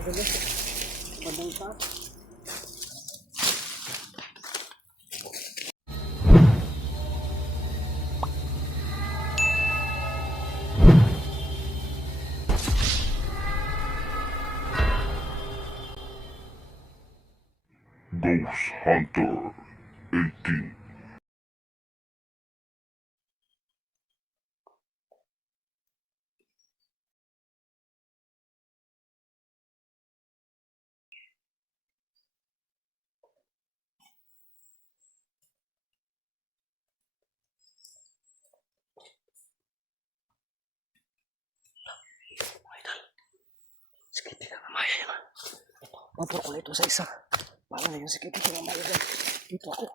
idol. Bandang taas. Ghost Hunter 18. Sikiti ka mamaya yun. Mapuro ko na ito sa isa. Paano na yung sikiti ka mamaya dyan? Dito ako.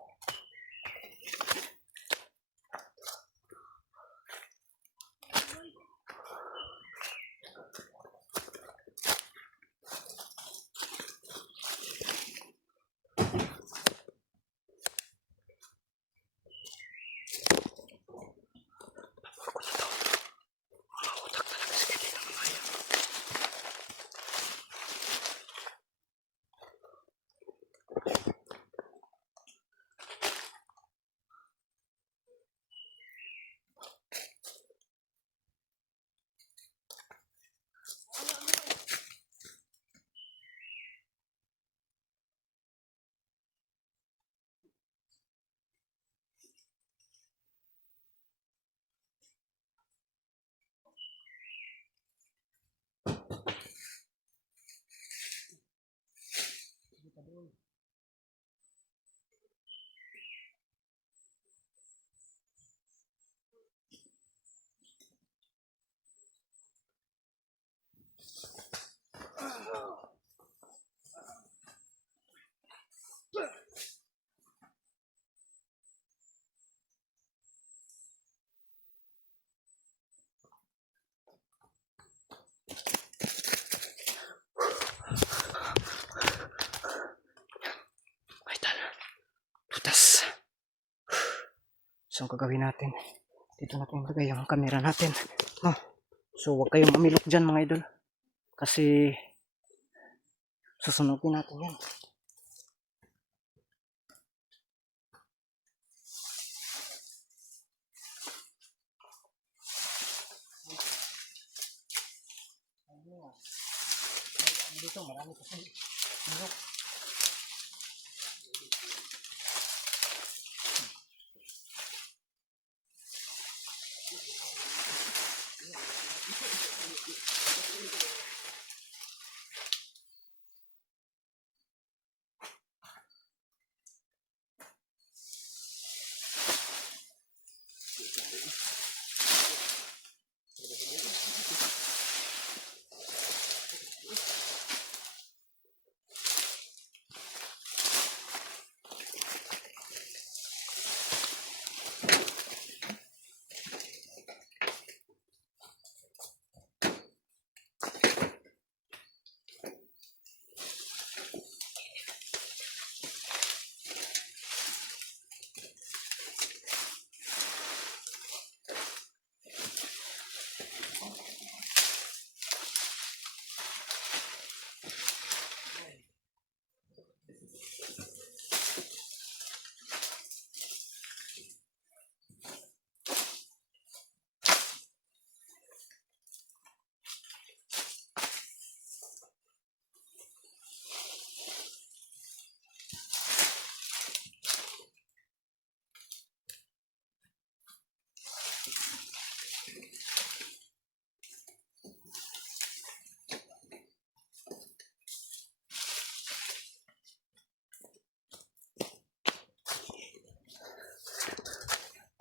Idol. Butas. So, ang gagawin natin, dito natin ilagay yung camera natin. No? So, huwag kayong mamilok dyan mga idol. Kasi, susunogin natin yan. Dito, marami kasi milok.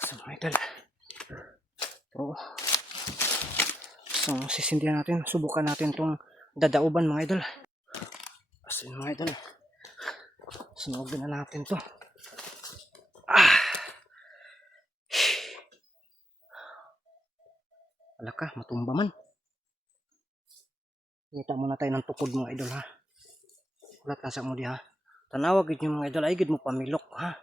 So, mga idol. So, sisindihan natin. Subukan natin itong dadauban mga idol. Kasi mga idol, sunugin na natin to. Wala ka, matumba man. Kita muna tayo ng tukod mga idol ha. Ulat ka sa mo di ha. Tanawag gid yung mga idol, ay gid mo pamilok ha.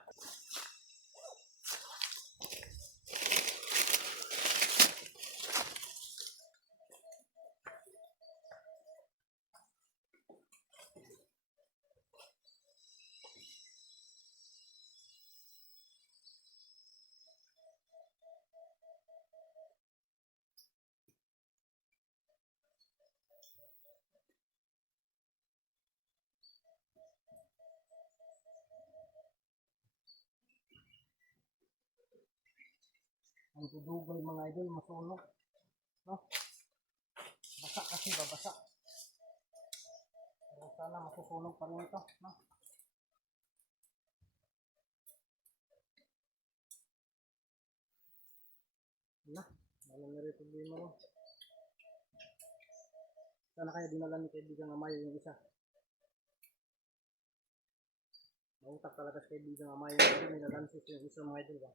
Ang dudugol mga idol, masunog. No? Basa kasi babasa. Pero sana masusunog pa rin ito. No? Na, wala na rin problema mo. Sana kaya dinala ni kaibigang Amayo yung isa. Mautak talaga sa kaibigang Amayo yung isa. Nilalansis yung isa mga idol ba?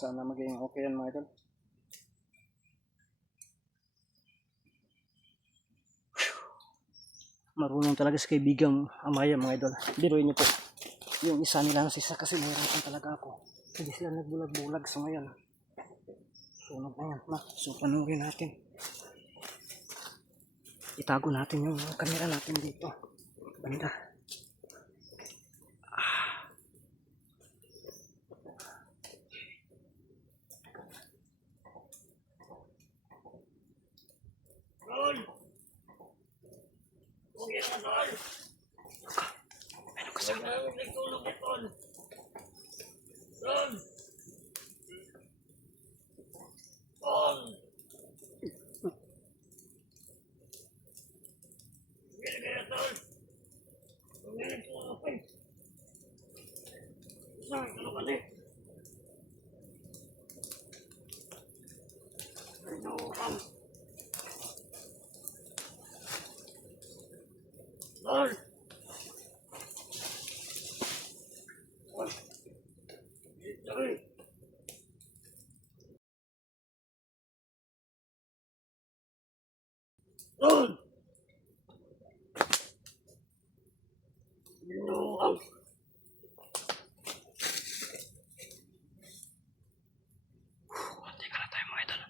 Sana maging okay yan mga idol. Marunong talaga sa kaibigang Amaya mga idol. Biruin niyo po. Yung isa nila na sisa kasi nahirapan talaga ako. Hindi sila nagbulag-bulag sa ngayon. Sunog na yan. So panurin natin. Itago natin yung camera natin dito. Banda. Ano kasama? Teka lang tayo mga idol.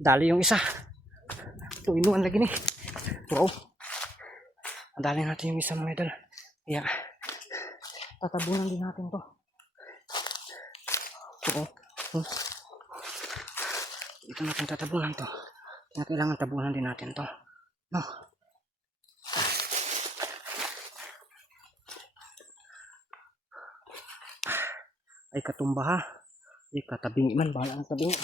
Dali yung isa. Tuinuan lagi nih. Bro. Dali natin yung isa mga idol. Kaya tatabunan din natin to. Bro. Ito natin tatabunan to. Kailangan tabunan din natin to. No. Ay katumba ha. Ay katabingi man. Bahala ang tabingi.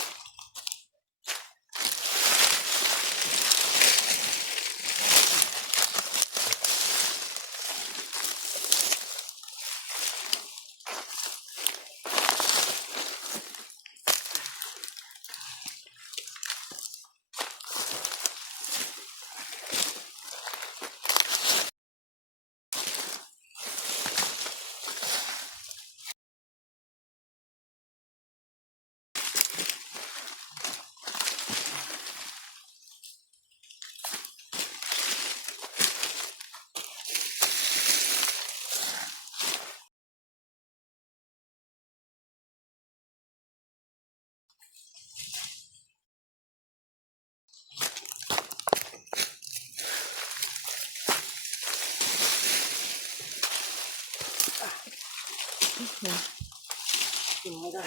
Mga idol.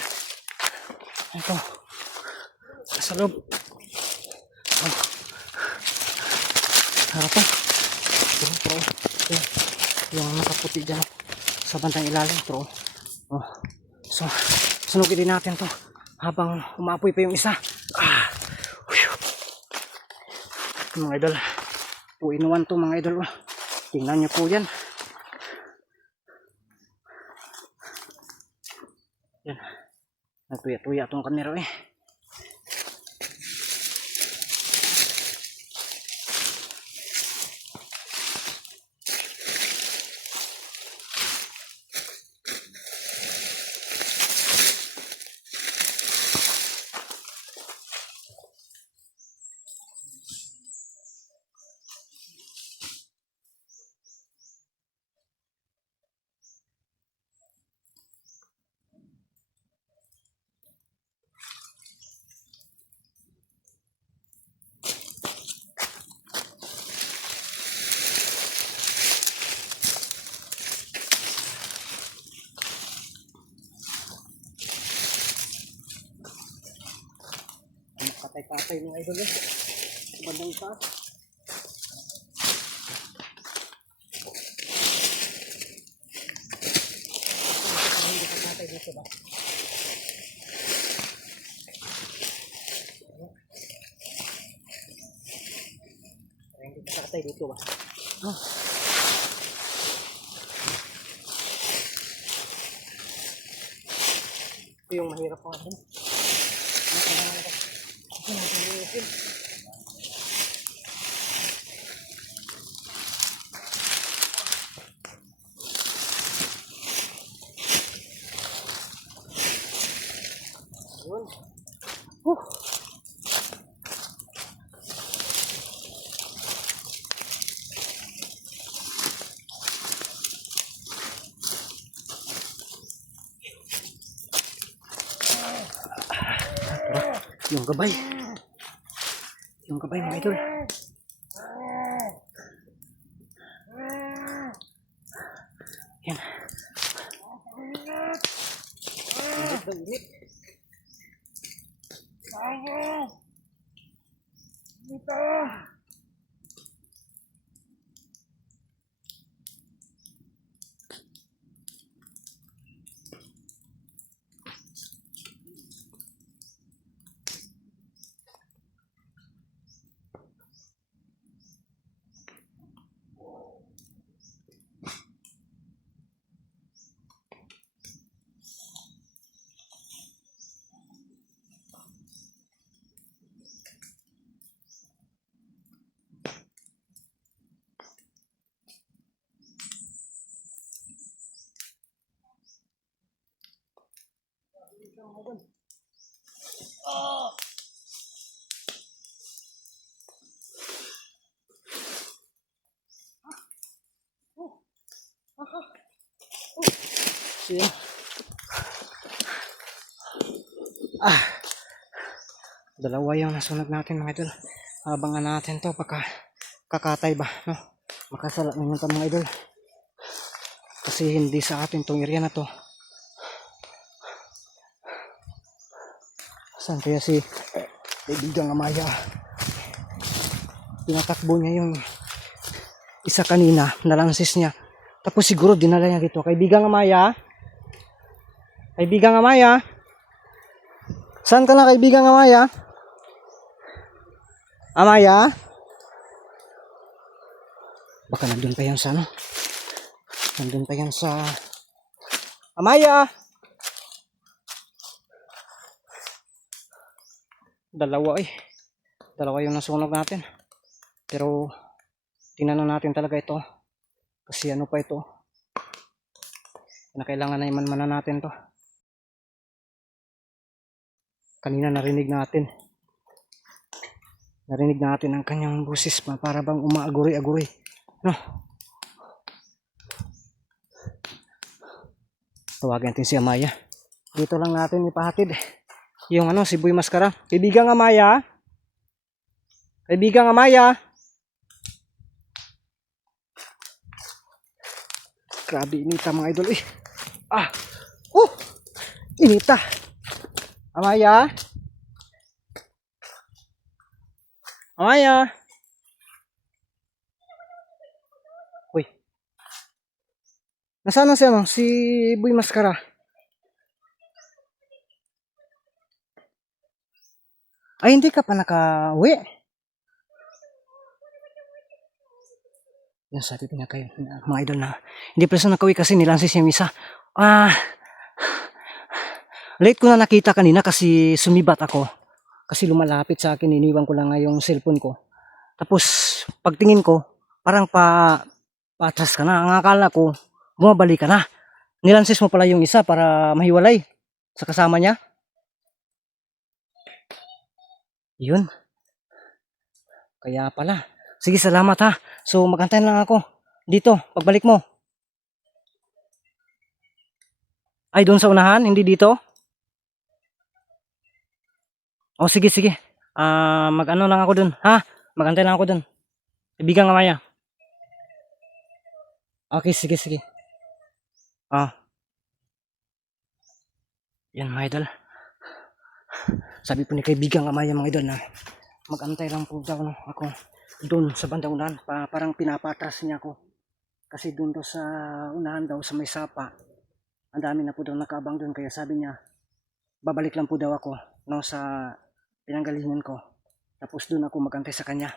Ito. Sa loob. Oh. Harap pa. Pero. Yung nakaputi dyan. Sa bandang ilalim. Pero. Oh. So, sunugin din natin to. Habang umapoy pa yung isa. Mga idol. 2 in 1 to mga idol. Tingnan nyo po yan. Yan. Natuya-tuya itong kamera eh. Patay-patay mga idol eh. Sa bandang isa. Hindi patay dito ba? Hindi patay dito ba? Oh. Ito yung mahirap mga idol. Yun. Yung gabay. Yung gabay mga idol. Yan. Init. Siya. Dalawa yung nasunod natin mga idol. Abangan natin to pagka kakatay ba, no? Makasala naman ito mga idol. Kasi hindi sa atin tong area na to. Saan kaya si kaibigang Amaya? Tinatakbo niya yung isa kanina, nalansis niya. Tapos siguro dinala niya dito. Kaibigang Amaya? Kaibigang Amaya? Saan ka na kaibigang Amaya? Amaya? Baka nandun pa yan sa ano? Nandun pa yan sa Amaya! Dalawa eh. Dalawa yung nasunog natin. Pero tinanong natin talaga ito. Kasi ano pa ito. Na kailangan na iman-mana natin to. Kanina narinig natin. Narinig natin ang kanyang busis pa. Para bang umaaguri-aguri. No? Tawagan natin si Amaya. Dito lang natin ipahatid. Yung ano, si Boy Maskara. Kaibigang Amaya. Kaibigang Amaya. Grabe inita mga idol eh. Inita. Amaya? Amaya? Uy. Nasaan na si ano? Si Boy Mascara. Ay, hindi ka pa naka-uwi. Yan sabi ko na kayo, mga idol na. Hindi pala siya naka-uwi kasi nilansis yung isa. Late ko na nakita kanina kasi sumibat ako. Kasi lumalapit sa akin, iniwan ko lang nga yung cellphone ko. Tapos, pagtingin ko, parang patras ka na. Ang akala ko, bumabalik ka na. Nilansis mo pala yung isa para mahiwalay sa kasama niya. Yun. Kaya pala. Sige, salamat ha. So, magantayin lang ako. Dito, pagbalik mo. Ay, doon sa unahan? Hindi dito? O, sige, sige. Mag-ano lang ako doon. Ha? Magantay lang ako doon. Ibigang nga Maya. Okay, sige, sige. Yan mga idol. Sabi po ni kaibigang Amaya mga idol na mag-antay lang po daw no, ako doon sa bandang unahan. Parang pinapatras niya ako. Kasi doon daw sa unahan daw sa may sapa. Ang dami na po daw nakaabang doon. Kaya sabi niya, babalik lang po daw ako no, sa pinanggalingan ko. Tapos doon ako mag-antay sa kanya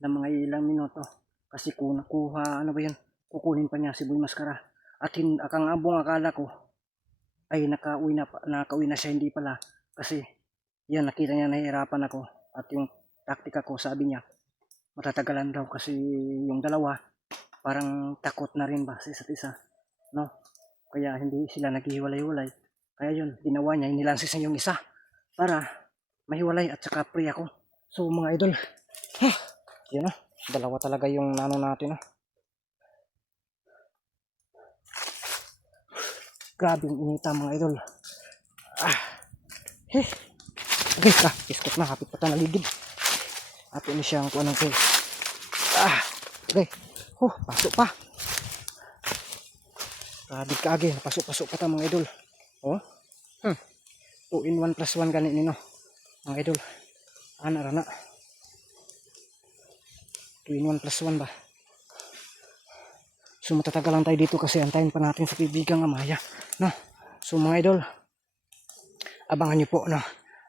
ng mga ilang minuto. Kasi kung nakuha, ano ba yun, kukunin pa niya si Boy Mascara. At akang abong akala ko ay nakauwi na siya, hindi pala. Kasi yan, nakita niya nahihirapan ako. At yung taktika ko, sabi niya, matatagalan daw kasi yung dalawa parang takot na rin ba sa isa't isa. No? Kaya hindi sila naghihiwalay-hiwalay. Kaya yun, ginawa niya, inilansis niya yung isa para mahiwalay at saka free ako. So mga idol, yun na, dalawa talaga yung nano natin. Grabe yung inita mga idol. Okay ka, iskot na, hapit pa tayo naligid. Hapit na siyang kuha ng kayo. Okay. Pasok pa. Grabe ka agi, pasok pa tayo mga idol. 2 in 1 plus 1 ganit nino. Mga idol. Rana. 2 in 1 plus 1 ba? So matatagal lang tayo dito kasi antayin pa natin sa kaibigang Amaya. No? So mga idol, abangan nyo po no,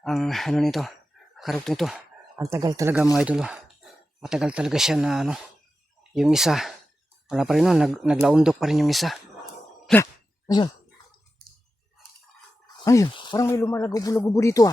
ang ano nito, karugtong nito. Ang tagal talaga mga idol. Matagal talaga siya na ano, yung isa. Wala pa rin no, naglaundok pa rin yung isa. Ayun. Ayun, parang may lumalagubo-lagubo dito